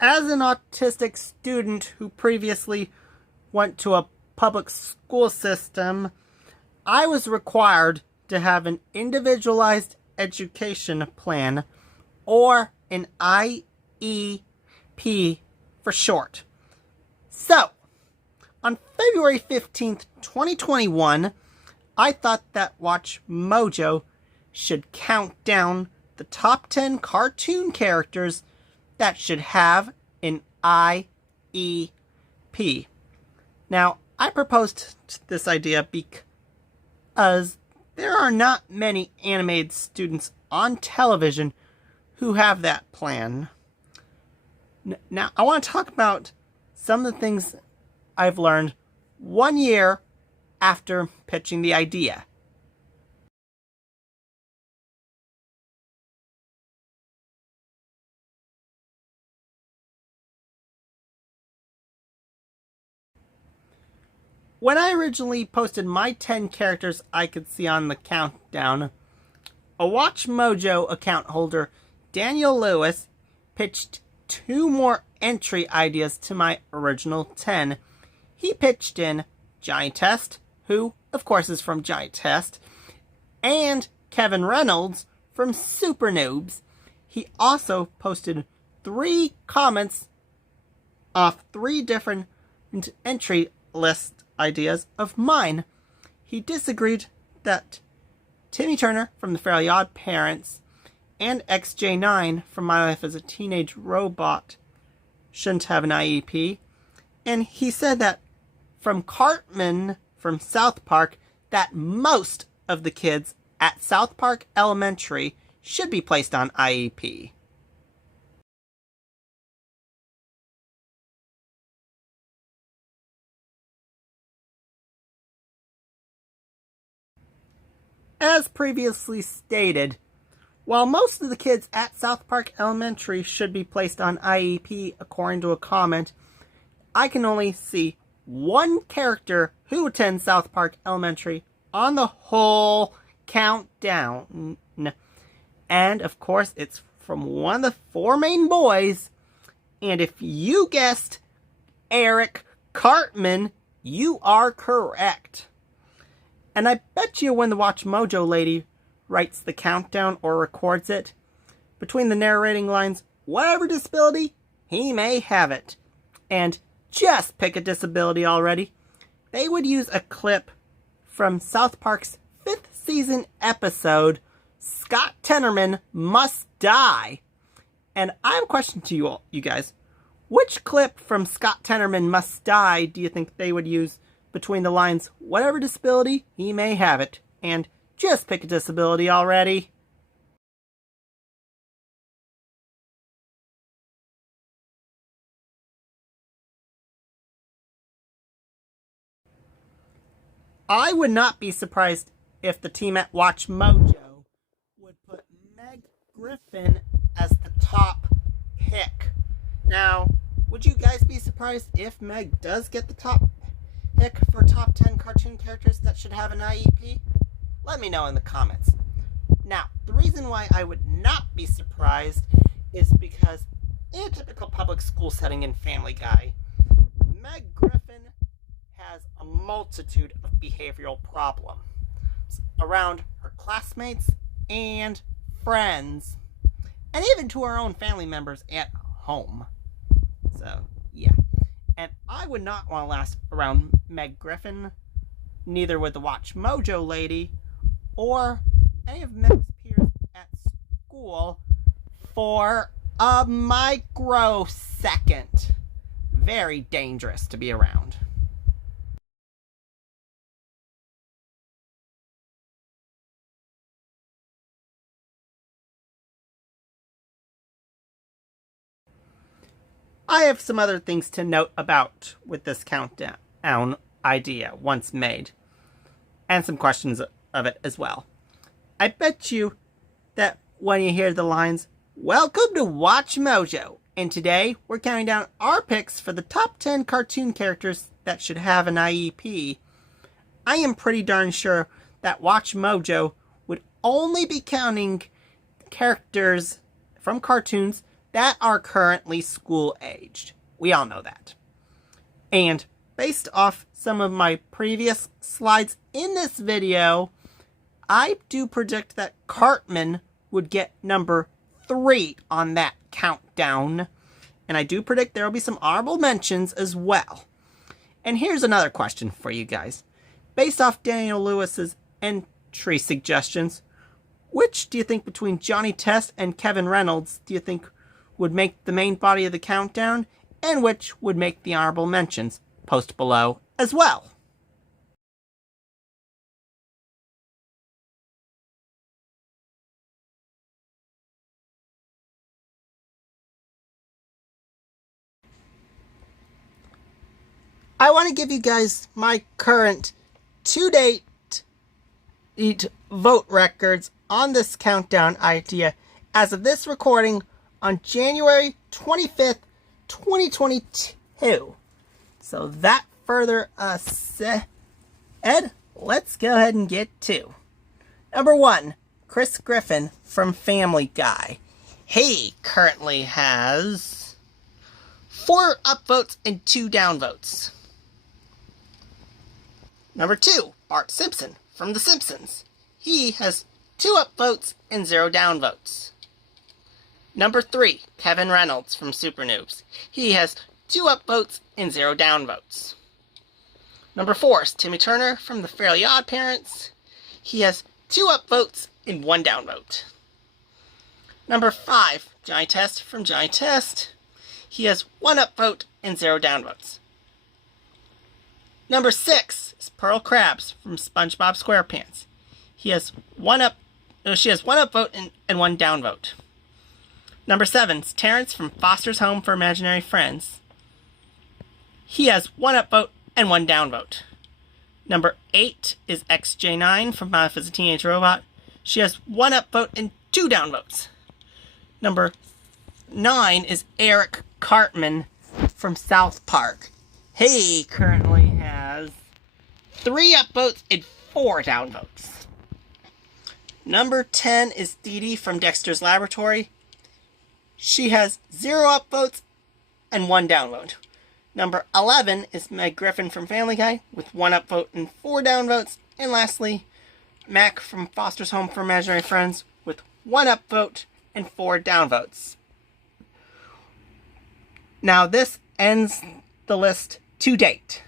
As an autistic student who previously went to a public school system, I was required to have an individualized education plan, or an IEP for short. So, on February 15th, 2021, I thought that WatchMojo should count down the top 10 cartoon characters that should have an IEP. Now, I proposed this idea because there are not many animated students on television who have that plan. Now, I want to talk about some of the things I've learned 1 year after pitching the idea. When I originally posted my 10 characters I could see on the countdown, a WatchMojo account holder, Daniel Lewis, pitched 2 more entry ideas to my original 10. He pitched in Giant Test, who, of course, is from Giant Test, and Kevin Reynolds from Super Noobs. He also posted 3 comments off 3 different entry list ideas of mine. He disagreed that Timmy Turner from The Fairly Odd Parents and XJ9 from My Life as a Teenage Robot shouldn't have an IEP. And he said that from Cartman from South Park, that most of the kids at South Park Elementary should be placed on IEP. As previously stated, while most of the kids at South Park Elementary should be placed on IEP according to a comment, I can only see 1 character who attends South Park Elementary on the whole countdown. And of course, it's from one of the 4 main boys. And if you guessed Eric Cartman, you are correct. And I bet you when the WatchMojo lady writes the countdown or records it, between the narrating lines, whatever disability, he may have it. And just pick a disability already, they would use a clip from South Park's 5th season episode, Scott Tenorman Must Die. And I have a question to you guys. Which clip from Scott Tenorman Must Die do you think they would use between the lines, whatever disability, he may have it, and just pick a disability already? I would not be surprised if the team at WatchMojo would put Meg Griffin as the top pick. Now, would you guys be surprised if Meg does get the top pick for top 10 cartoon characters that should have an IEP? Let me know in the comments. Now, the reason why I would not be surprised is because in a typical public school setting in Family Guy, Meg Griffin has a multitude of behavioral problems around her classmates and friends, and even to her own family members at home. So, yeah. And I would not want to last around Meg Griffin, neither would the WatchMojo lady, or any of Meg's peers at school, for a microsecond. Very dangerous to be around. I have some other things to note about with this countdown idea once made, and some questions of it as well. I bet you that when you hear the lines, "Welcome to WatchMojo," and today we're counting down our picks for the top 10 cartoon characters that should have an IEP, I am pretty darn sure that WatchMojo would only be counting characters from cartoons that are currently school-aged. We all know that. And based off some of my previous slides in this video, I do predict that Cartman would get number 3 on that countdown. And I do predict there will be some honorable mentions as well. And here's another question for you guys. Based off Daniel Lewis's entry suggestions, which do you think between Johnny Test and Kevin Reynolds do you think would make the main body of the countdown, and which would make the honorable mentions? Post below as well. I want to give you guys my current to-date vote records on this countdown idea as of this recording on January 25th, 2022. So that further said, let's go ahead and get to number 1, Chris Griffin from Family Guy. He currently has 4 upvotes and 2 downvotes. Number 2, Bart Simpson from The Simpsons. He has 2 upvotes and 0 downvotes. Number 3, Kevin Reynolds from Super Noobs. He has 2 upvotes and 0 downvotes. Number 4 is Timmy Turner from The Fairly Odd Parents. He has 2 upvotes and 1 downvote. Number 5, Johnny Test from Johnny Test. He has 1 upvote and 0 downvotes. Number 6 is Pearl Krabs from SpongeBob SquarePants. She has 1 upvote and 1 downvote. Number 7 is Terrence from Foster's Home for Imaginary Friends. He has 1 upvote and 1 downvote. Number 8 is XJ9 from My Life as a Teenage Robot. She has 1 upvote and 2 downvotes. Number 9 is Eric Cartman from South Park. He currently has 3 upvotes and 4 downvotes. Number 10 is Dee Dee from Dexter's Laboratory. She has 0 upvotes and 1 downvote. Number 11 is Meg Griffin from Family Guy with 1 upvote and 4 downvotes. And lastly, Mac from Foster's Home for Imaginary Friends with 1 upvote and 4 downvotes. Now this ends the list to date.